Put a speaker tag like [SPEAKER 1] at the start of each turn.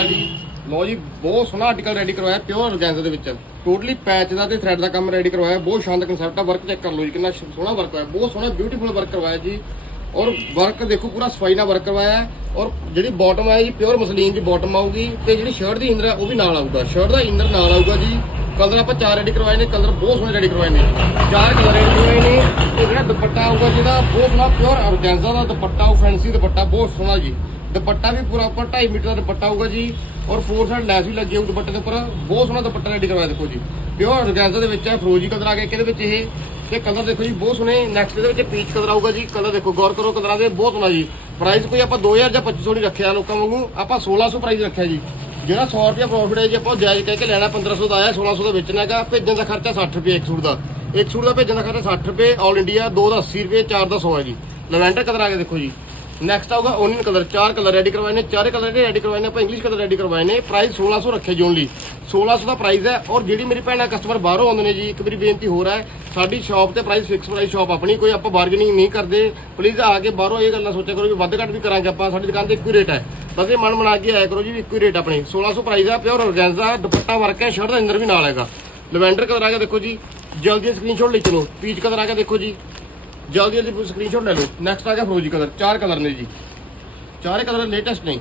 [SPEAKER 1] ਆ ਜੀ। ਲੋ ਜੀ, ਬਹੁਤ ਸੋਹਣਾ ਆਰਟੀਕਲ ਰੈਡੀ ਕਰਵਾਇਆ ਪਿਓਰ ਔਰਗੈਂਜ਼ਾ ਦੇ ਵਿੱਚ। ਟੋਟਲੀ ਪੈਚ ਦਾ ਤੇ ਥ੍ਰੈਡ ਦਾ ਕੰਮ ਰੈਡੀ ਕਰਵਾਇਆ, ਬਹੁਤ ਸ਼ਾਨਦਾਰ ਕਨਸੈਪਟ ਆ ਵਰਕ ਚੈੱਕ ਕਰ ਲਓ ਜੀ, ਕਿੰਨਾ ਸੋਹਣਾ ਵਰਕ ਹੋਇਆ, ਬਹੁਤ ਸੋਹਣਾ ਬਿਊਟੀਫੁਲ ਵਰਕ ਕਰਵਾਇਆ ਜੀ। ਔਰ ਵਰਕ ਦੇਖੋ, ਪੂਰਾ ਸਫ਼ਾਈ ਨਾਲ ਵਰਕ ਕਰਵਾਇਆ ਔਰ ਜਿਹੜੀ ਬਾਟਮ ਹੈ ਜੀ ਪਿਓਰ ਮਸਲੀਨ ਦੀ ਬਾਟਮ ਆਊਗੀ ਤੇ ਜਿਹੜੀ ਸ਼ਰਟ ਦੀ ਇਨਰ ਹੈ ਉਹ ਵੀ ਨਾਲ ਆਊਗਾ। ਸ਼ਰਟ ਦਾ ਇਨਰ ਨਾਲ ਆਊਗਾ ਜੀ। ਕਲਰ ਆਪਾਂ ਚਾਰ ਰੈਡੀ ਕਰਵਾਏ ਨੇ ਕਲਰ ਬਹੁਤ ਸੋਹਣੇ ਰੈਡੀ ਕਰਵਾਏ ਨੇ। ਚਾਰ ਕਲਰ ਰੈਡੀ ਕਰਵਾਏ ਨੇ, ਤੇ ਜਿਹੜਾ ਦੁਪੱਟਾ ਆਊਗਾ, ਜਿਹਦਾ ਬਹੁਤ ਸੋਹਣਾ ਪਿਓਰ ਔਰਗੈਂਜ਼ਾ ਦਾ ਦੁਪੱਟਾ, ਉਹ ਫੈਂਸੀ ਦੁਪੱਟਾ, ਬਹੁਤ ਸੋਹਣਾ ਜੀ। ਦੁਪੱਟਾ ਵੀ ਪੂਰਾ ਉੱਪਰ 2.5 ਮੀਟਰ ਦਾ ਦੁਪੱਟਾ ਹੋਊਗਾ ਜੀ। ਔਰ ਫੋਰ ਸਾਈਡ ਲੈਸ ਵੀ ਲੱਗੀ ਹੋਊ ਦੁਪੱਟੇ ਦੇ ਉੱਪਰ। ਬਹੁਤ ਸੋਹਣਾ ਦੁਪੱਟਾ ਰੈਡੀ ਕਰਵਾਇਆ ਦੇਖੋ ਜੀ। ਪਿਓਰ ਔਰਗੈਂਜ਼ਾ ਦੇ ਵਿੱਚ ਹੈ ਫਰੋਜੀ ਕਲਰ ਆ ਗਿਆ ਕਿਹਦੇ ਵਿੱਚ ਇਹ। ਤੇ ਕਲਰ ਦੇਖੋ ਜੀ, ਬਹੁਤ ਸੋਹਣੇ ਨੈਕਸਟ ਦੇ ਵਿੱਚ ਪੀਚ ਕਲਰ ਆਊਗਾ ਜੀ। ਕਲਰ ਦੇਖੋ, ਗੌਰ ਕਰੋ ਕਲਰਾਂ ਦੇ, ਬਹੁਤ ਸੋਹਣਾ ਜੀ। ਪ੍ਰਾਈਸ ਕੋਈ ਆਪਾਂ 2000 ਜਾਂ 2500 ਨਹੀਂ ਰੱਖਿਆ ਲੋਕਾਂ ਵਾਂਗੂ। ਆਪਾਂ 1600 ਪ੍ਰਾਈਸ ਰੱਖਿਆ ਜੀ। ਜਿਹੜਾ 100 ਰੁਪਏ ਪ੍ਰੋਫਿਟ ਹੈ ਜੀ, ਆਪਾਂ ਜਾਇਜ਼ ਕਹਿ ਕੇ ਲੈਣਾ 1500 ਦਾ ਆਇਆ 1600 ਦਾ ਵੇਚਣਾ ਹੈਗਾ। ਭੇਜਣ ਦਾ ਖਰਚਾ 60 ਰੁਪਏ ਇੱਕ ਸੂਟ ਦਾ। ਇੱਕ ਸੂਟ ਦਾ ਭੇਜਣ ਦਾ ਖਰਚਾ 60 ਰੁਪਏ 올 ਇੰਡੀਆ ਦੋ ਦਾ 80 ਰੁਪਏ, ਚਾਰ ਦਾ 100 ਹੈ ਜੀ। ਲਵੈਂਡਰ ਕਲਰ ਆ ਗਿਆ ਦੇਖੋ ਜੀ। ਨੈਕਸਟ ਆਊਗਾ ਓਨੀਅਨ ਕਲਰ ਚਾਰ ਕਲਰ ਰੈਡੀ ਕਰਵਾਏ ਨੇ, ਚਾਰੇ ਕਲਰ ਜਿਹੜੇ ਰੈਡੀ ਕਰਵਾਏ ਨੇ, ਆਪਾਂ ਇੰਗਲਿਸ਼ ਕਲਰ ਰੈਡੀ ਕਰਵਾਏ ਨੇ ਪ੍ਰਾਈਸ 1600 ਰੱਖਿਆ ਜੀ ਓਨਲੀ 1600 ਦਾ ਪ੍ਰਾਈਸ ਹੈ ਔਰ ਜਿਹੜੀ ਮੇਰੀ ਭੈਣਾਂ ਕਸਟਮਰ ਬਾਹਰੋਂ ਆਉਂਦੇ ਨੇ ਜੀ, ਇੱਕ ਮੇਰੀ ਬੇਨਤੀ ਹੋਰ ਹੈ, ਸਾਡੀ ਸ਼ਾਪ ਤੇ ਪ੍ਰਾਈਸ ਫਿਕਸ ਪ੍ਰਾਈਸ ਸ਼ਾਪ ਆਪਣੀ, ਕੋਈ ਆਪਾਂ ਬਾਰਗੇਨਿੰਗ ਨਹੀਂ ਕਰਦੇ। ਪਲੀਜ਼ ਆ ਕੇ ਬਾਹਰੋਂ ਇਹ ਗੱਲਾਂ ਸੋਚਿਆ ਕਰੋ ਵੀ ਵੱਧ ਘੱਟ ਵੀ ਕਰਾਂਗੇ ਆਪਾਂ, ਸਾਡੀ ਦੁਕਾਨ ਤੇ ਇੱਕੋ ਰੇਟ ਹੈ। ਬਸ ਇਹ ਮਨ ਬਣਾ ਕੇ ਆਇਆ ਕਰੋ ਜੀ ਵੀ ਇੱਕੋ ਹੀ ਰੇਟ ਆਪਣੀ। 1600 ਪ੍ਰਾਈਸ ਹੈ ਪਿਓਰ ਔਰਗੈਂਜ਼ਾ ਦੁਪੱਟਾ ਵਰਕ ਹੈ ਸ਼ਰਟ ਦਾ ਅੰਦਰ ਵੀ ਨਾਲ ਹੈਗਾ। ਲਵੈਂਡਰ ਕਲਰ ਆ ਗਿਆ ਦੇਖੋ ਜੀ, ਜਲਦੀ ਸਕਰੀਨਸ਼ਾਟ ਲੈ ਚਲੋ ਪੀਚ ਕਲਰ ਆ ਗਿਆ ਦੇਖੋ ਜੀ। ਜਲਦੀ ਜਲਦੀ ਸਕਰੀਨਸ਼ਾਟ ਲੈ ਲਓ। ਨੈਕਸਟ ਆ ਗਿਆ ਫਰੋਜੀ ਕਲਰ ਚਾਰ ਕਲਰ ਨੇ ਜੀ। ਚਾਰੇ ਕਲਰ ਲੇਟੈਸਟ ਨੇ।